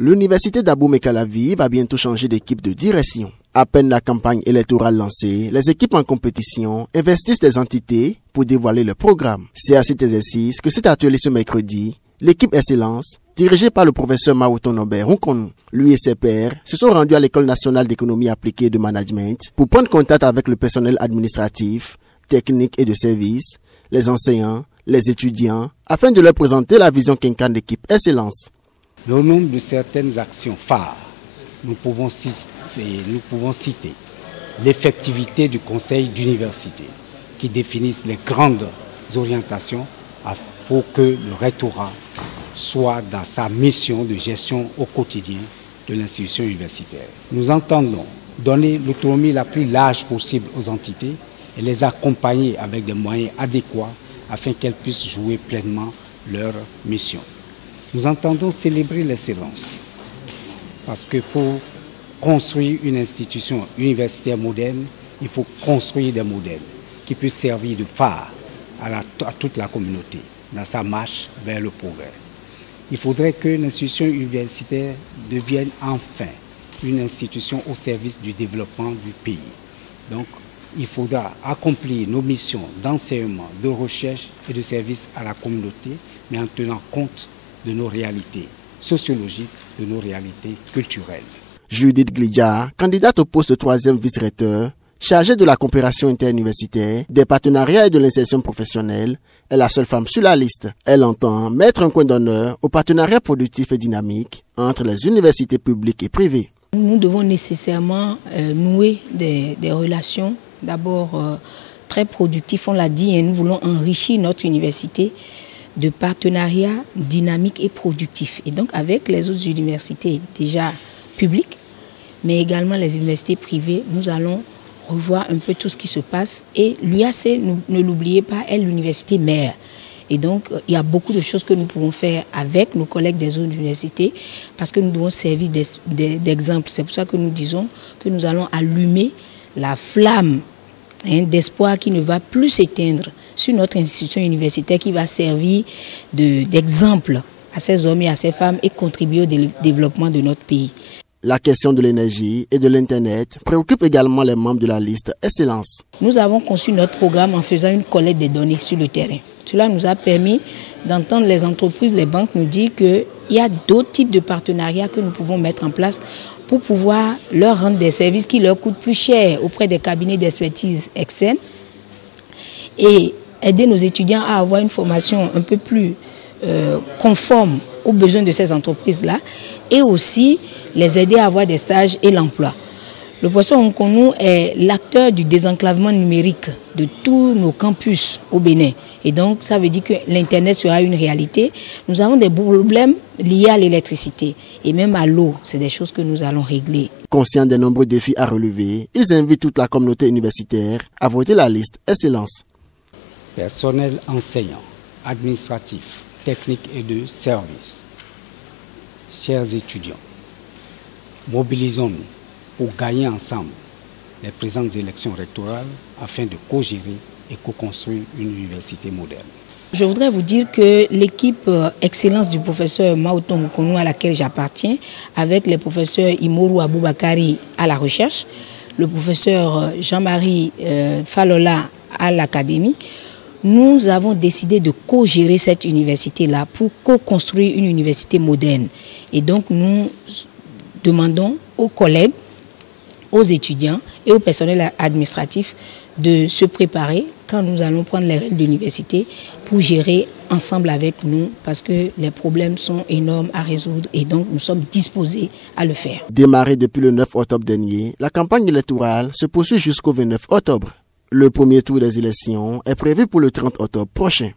L'université d'Abomey-Calavi va bientôt changer d'équipe de direction. À peine la campagne électorale lancée, les équipes en compétition investissent des entités pour dévoiler le programme. C'est à cet exercice que s'est attelé ce mercredi l'équipe Excellence, dirigée par le professeur Maouton Norbert Nkonou. Lui et ses pairs se sont rendus à l'École nationale d'économie appliquée et de management pour prendre contact avec le personnel administratif, technique et de service, les enseignants, les étudiants, afin de leur présenter la vision qu'incarne l'équipe Excellence. Au nombre de certaines actions phares, nous pouvons citer l'effectivité du conseil d'université qui définisse les grandes orientations pour que le rectorat soit dans sa mission de gestion au quotidien de l'institution universitaire. Nous entendons donner l'autonomie la plus large possible aux entités et les accompagner avec des moyens adéquats afin qu'elles puissent jouer pleinement leur mission. Nous entendons célébrer l'excellence parce que pour construire une institution universitaire moderne, il faut construire des modèles qui puissent servir de phare à toute la communauté dans sa marche vers le progrès. Il faudrait que l'institution universitaire devienne enfin une institution au service du développement du pays. Donc, il faudra accomplir nos missions d'enseignement, de recherche et de service à la communauté, mais en tenant compte de nos réalités sociologiques, de nos réalités culturelles. Judith Glidja, candidate au poste de 3e vice-recteur, chargée de la coopération interuniversitaire, des partenariats et de l'insertion professionnelle, est la seule femme sur la liste. Elle entend mettre un coin d'honneur au partenariat productif et dynamique entre les universités publiques et privées. Nous devons nécessairement nouer des relations, d'abord très productives, on l'a dit, et nous voulons enrichir notre université de partenariats dynamiques et productifs. Et donc avec les autres universités déjà publiques, mais également les universités privées, nous allons revoir un peu tout ce qui se passe. Et l'UAC, ne l'oubliez pas, est l'université mère. Et donc, il y a beaucoup de choses que nous pouvons faire avec nos collègues des autres universités parce que nous devons servir d'exemple. C'est pour ça que nous disons que nous allons allumer la flamme d'espoir qui ne va plus s'éteindre sur notre institution universitaire qui va servir d'exemple à ces hommes et à ces femmes et contribuer au développement de notre pays. La question de l'énergie et de l'Internet préoccupe également les membres de la liste Excellence. Nous avons conçu notre programme en faisant une collecte des données sur le terrain. Cela nous a permis d'entendre les entreprises, les banques nous dire qu'il y a d'autres types de partenariats que nous pouvons mettre en place pour pouvoir leur rendre des services qui leur coûtent plus cher auprès des cabinets d'expertise externes et aider nos étudiants à avoir une formation un peu plus conforme aux besoins de ces entreprises-là et aussi les aider à avoir des stages et l'emploi. Le professeur Nkonou est l'acteur du désenclavement numérique de tous nos campus au Bénin. Et donc, ça veut dire que l'Internet sera une réalité. Nous avons des problèmes liés à l'électricité et même à l'eau. C'est des choses que nous allons régler. Conscients des nombreux défis à relever, ils invitent toute la communauté universitaire à voter la liste Excellence. Personnel enseignant, administratif, technique et de service. Chers étudiants, mobilisons-nous pour gagner ensemble les présentes élections rectorales afin de co-gérer et co-construire une université moderne. Je voudrais vous dire que l'équipe Excellence du professeur Maouton Nkonou à laquelle j'appartiens, avec les professeurs Imourou Aboubakari à la recherche, le professeur Jean-Marie Falola à l'académie, nous avons décidé de co-gérer cette université-là pour co-construire une université moderne. Et donc nous demandons aux collègues, aux étudiants et au personnel administratif de se préparer quand nous allons prendre les règles de l'université pour gérer ensemble avec nous parce que les problèmes sont énormes à résoudre et donc nous sommes disposés à le faire. Démarrée depuis le 9 octobre dernier, la campagne électorale se poursuit jusqu'au 29 octobre. Le premier tour des élections est prévu pour le 30 octobre prochain.